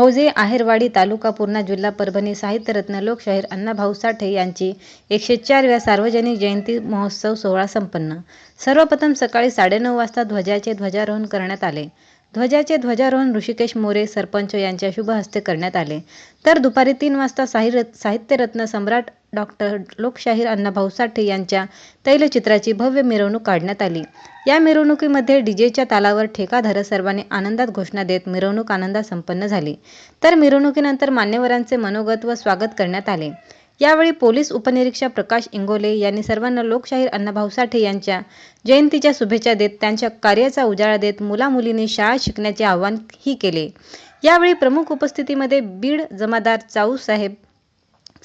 मौजे आहेरवाडी तालुका पूर्णा जिल्हा परभणी साहित्यरत्न लोकशाहीर अण्णाभाऊ साठे यांची 104व्या सार्वजनिक जयंती महोत्सव सोहळा संपन्न. सर्वप्रथम सकाळी 9:30 वाजता ध्वजाचे ध्वजारोहण करण्यात आले. ध्वजाचे ध्वजारोहण ऋषिकेश मोरे सरपंच यांच्या शुभ हस्ते करण्यात आले. तर दुपारी 3 वाजता साहित्यरत्न सम्राट डॉ. लोकशाहीर अण्णाभाऊ साठे यांच्या तैलचित्राची भव्य मिरवणूक काढण्यात आली. या मिरवणुकीमध्ये डीजेच्या तालावर ठेका धरत सर्वांनी आनंदात घोषणा देत मिरवणूक आनंदात संपन्न झाली. तर मिरवणुकीनंतर मान्यवरांचे मनोगत व स्वागत करण्यात आले. यावेळी पोलीस उपनिरीक्षक प्रकाश इंगोले यांनी सर्वांना लोकशाहीर अण्णाभाऊ साठे यांच्या जयंतीच्या शुभेच्छा देत त्यांच्या कार्याचा उजाळा देत मुलामुलींनी शाळा शिकण्याचे आवाहनही केले. यावेळी प्रमुख उपस्थितीमध्ये बीड जमादार चाऊसाहेब,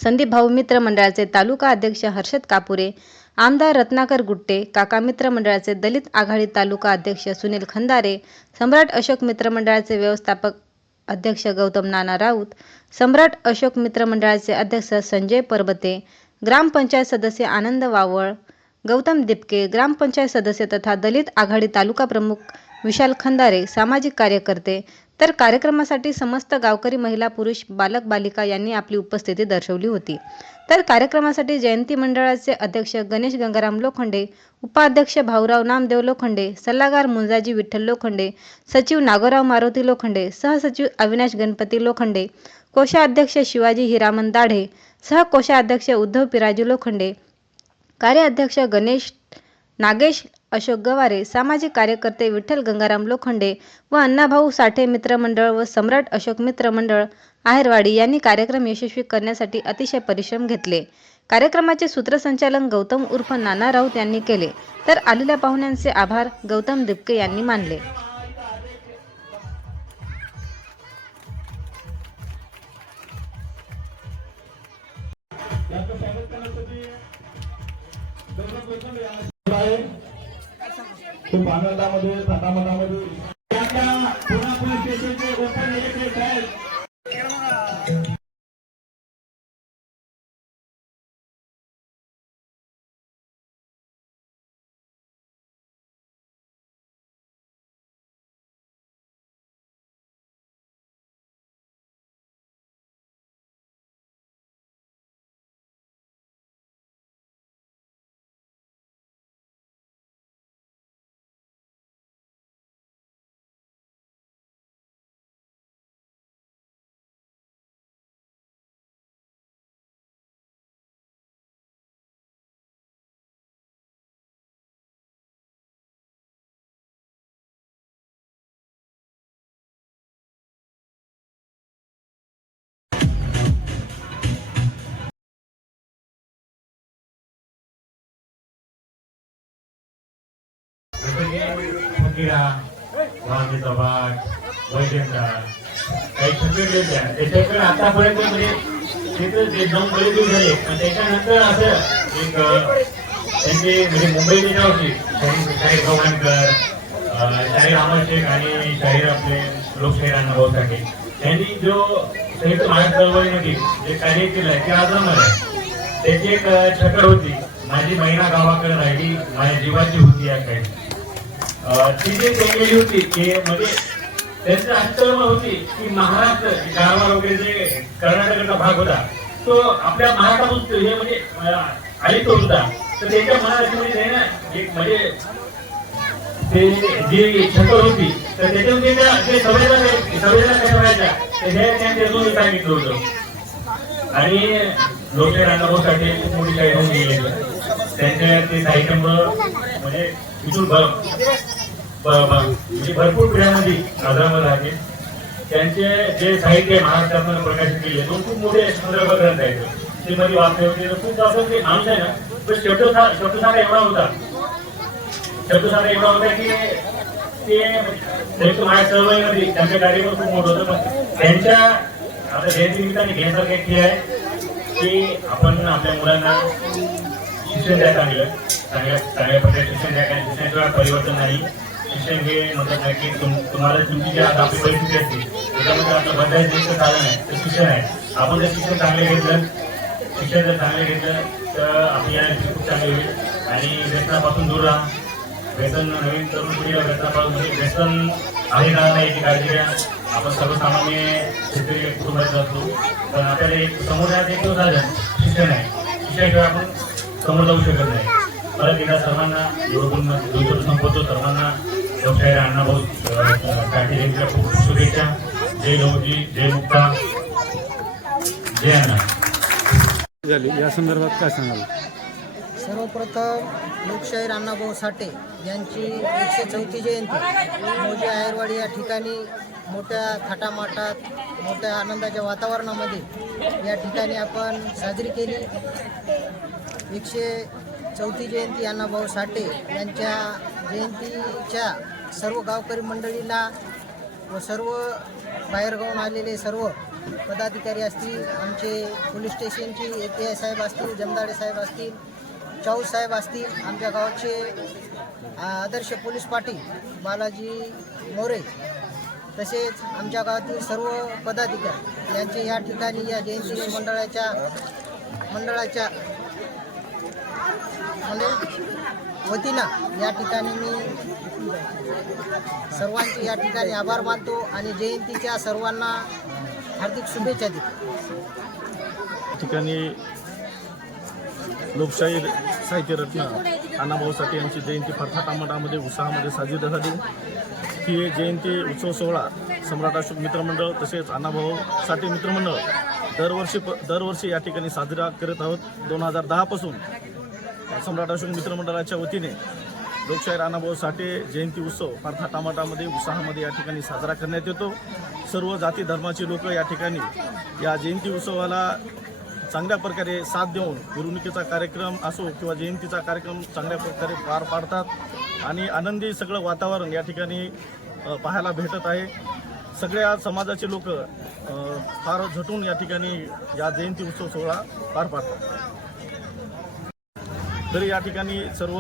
संदीप भाऊ मित्र मंडळाचे तालुका अध्यक्ष हर्षद कापुरे, आमदार रत्नाकर गुट्टे, काका मित्र मंडळाचे दलित आघाडी तालुका अध्यक्ष सुनील खंदारे, सम्राट अशोक मित्र मंडळाचे व्यवस्थापक अध्यक्ष गौतम नाना राऊत, सम्राट अशोक मित्र मंडळाचे अध्यक्ष संजय परबते, ग्रामपंचायत सदस्य आनंद वावळ, गौतम दिपके, ग्रामपंचायत सदस्य तथा दलित आघाडी तालुका प्रमुख विशाल खंदारे, सामाजिक कार्यकर्ते. तर कार्यक्रमासाठी समस्त गावकरी, महिला, पुरुष, बालक बालिका यांनी आपली उपस्थिती दर्शवली होती. तर कार्यक्रमासाठी जयंती मंडळाचे अध्यक्ष गणेश गंगाराम लोखंडे, उपाध्यक्ष भाऊराव नामदेव लोखंडे, सल्लागार मुंजाजी विठ्ठल लोखंडे, सचिव नागोराव मारुती लोखंडे, सहसचिव अविनाश गणपती लोखंडे, कोषाध्यक्ष शिवाजी हिरामन दाढे, सहकोषाध्यक्ष उद्धव पिराजी लोखंडे, कार्याध्यक्ष नागेश अशोक गवारे, सामाजिक कार्यकर्ते विठ्ठल गंगाराम लोखंडे व अण्णाभाऊ साठे मित्र मंडळ व सम्राट अशोक मित्र मंडळ आहेरवाडी यांनी कार्यक्रम यशस्वी करण्यासाठी अतिशय परिश्रम घेतले. कार्यक्रमाचे सूत्रसंचालन गौतम उर्फ नाना राऊत यांनी केले. तर आलेल्या पाहुण्यांचे आभार गौतम दिपके यांनी मानले. खूप आनंदामध्ये थाटामाटामध्ये पुन्हा पोलीस स्टेशनचे ओपन इलेक्ट्रिक आहे. फकीरा, वांगी सभाट, वैजंता काही छत्री त्याच्याकडे आतापर्यंत म्हणजे तिथे जाऊन बरेच दिवस झाले. पण त्याच्यानंतर असं एक त्यांचे म्हणजे मुंबईत येणार होती शाहीर गव्हाणकर, शाहीर अमर शेख आणि शाहीर आपले लोकशाहीर अण्णाभाऊ साठे यांनी जो संयुक्त महाराष्ट्र चळवळीमध्ये जे कार्य केलं आहे ते आजवर आहे. त्याची एक छकड होती, माझी महिना गावाकडे राहिली, माझ्या जीवाची होती या काही ती जी केलेली होती की म्हणजे त्यांचं अष्टम होती की महाराष्ट्र कारवार वगैरे जे कर्नाटकाचा भाग होता तो आपल्या महाराष्ट्रातून हे म्हणजे आलित होता. तर त्याच्या महाराष्ट्रामध्ये ना एक म्हणजे ते जी छकड होती तर त्याच्यातून जे संवेदना कशा व्हायच्या हे त्यांनी सांगितलं होतं. आणि लोकशाहीर अण्णाभाऊ साठे खूप मोठी शाहीर होऊन गेले. त्यांच्या ते साहित्यामुळं म्हणजे इथून म्हणजे भरपूर पिढ्यामध्ये आदरामध्ये आहे. त्यांचे जे साहित्य महाराष्ट्रात प्रकाशित केले दोन खूप मोठे संदर्भ ग्रंथ आहेत. ते मध्ये वाचले होते तर खूप असं ते माणूस आहे ना पण शब्दसारा एवढा होता की ते संयुक्त महाराष्ट्र चळवळीमध्ये त्यांचं कार्य पण खूप मोठं होतं. पण त्यांच्या आता जयंती निमित्ताने घेण्यासारखं एक हे आहे की आपण आपल्या मुलांना शिक्षण द्या, चांगल्या प्रकारे शिक्षण द्या. कारण शिक्षणाशिवाय परिवर्तन नाही. शिक्षण हे म्हणतात नाही की तुम्हाला तुमची जी आता आपली परिस्थिती असते त्याच्यामध्ये आपलं बदलायचं एक साधन आहे तर शिक्षण आहे. आपण जर शिक्षण चांगले घेतलं तर आपल्याला खूप चांगले होईल. आणि व्यसनापासून दूर राहा. व्यसन नवीन तरुण पिढीला व्यसनापासून म्हणजे व्यसन आहे ना याची काळजी घ्या. आपण सर्वसामान्य शेतकरी कुटुंबात असतो, पण आपल्याला एक समुदायात एक साधन शिक्षण आहे. शिक्षणाशिवाय आपण समोर जाऊ शकत नाही. परत एकदा सर्वांना एवढं संपवतो. सर्वांना लोकशाहीर अण्णाभाऊ साठे यांच्या खूप खूप शुभेच्छा. जय लौकी, जय मुक्ता, जय अण्णा. झाली या संदर्भात काय सांगाल? सर्वप्रथम लोकशाहीर अण्णाभाऊ साठे यांची 104 जयंती मौजे आहेरवाडी या ठिकाणी मोठ्या थाटामाटात मोठ्या आनंदाच्या वातावरणामध्ये या ठिकाणी आपण साजरी केली. 104 जयंती अण्णाभाऊ साठे यांच्या जयंतीच्या सर्व गावकरी मंडळीला व सर्व बाहेरगावून आलेले सर्व पदाधिकारी असतील, आमचे पोलीस स्टेशनचे API साहेब असतील, जमदाडे साहेब असतील, चाऊस साहेब असतील, आमच्या गावाचे आदर्श पोलीस पाटील बालाजी मोरे, तसेच आमच्या गावातील सर्व पदाधिकारी यांचे या ठिकाणी या जयंती मंडळाच्या वतीनं या ठिकाणी मी सर्वांचे या ठिकाणी आभार मानतो आणि जयंतीच्या सर्वांना हार्दिक शुभेच्छा देतो. ठिकाणी लोकशाहीर साहित्यरत्न अण्णाभाऊ साठे यांची जयंती फार थाटामाटामध्ये उत्साहामध्ये साजरी झाली. ही जयंती उत्सव सोहळा सम्राट अशोक मित्रमंडळ तसेच अण्णाभाऊ साठे मित्रमंडळ दरवर्षी या ठिकाणी साजरा करत आहोत. 2010 पासून सम्राट अशोक मित्रमंडळाच्या वतीने लोकशाहीर अण्णाभाऊ साठे जयंती उत्सव फार थाटामाटामध्ये उत्साहामध्ये या ठिकाणी साजरा करण्यात येतो. सर्व जाती धर्माचे लोक या ठिकाणी या जयंती उत्सवाला चांगल्या प्रकारे साथ देऊन मिरवणुकीचा कार्यक्रम असो किंवा जयंतीचा कार्यक्रम चांगल्या प्रकारे पार पाडतात आणि आनंदी सगळं वातावरण या ठिकाणी पाहायला भेटत आहे. सगळ्या समाजाचे लोक फार झटून या ठिकाणी या जयंती उत्सव सोहळा पार पाडतात. तरी या ठिकाणी सर्व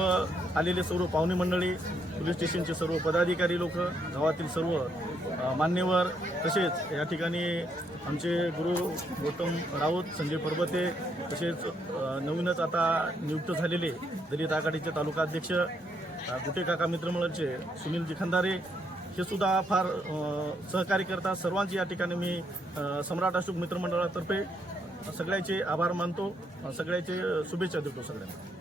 आलेले सर्व पाहुणे मंडळी, पोलीस स्टेशनचे सर्व पदाधिकारी लोक, गावातील सर्व मान्यवर, तसेच या ठिकाणी आमचे गुरु गौतम राऊत, संजय परबते, तसेच नवीनच आता नियुक्त झालेले दलित आघाडीचे तालुका अध्यक्ष गुटे काका मित्रमंडळाचे सुनीलजी खंदारे हे सुद्धा फार सहकार्य करतात. सर्वांची या ठिकाणी मी सम्राट अशोक मित्रमंडळातर्फे सगळ्याचे आभार मानतो, सगळ्याचे शुभेच्छा देतो सगळ्यांना.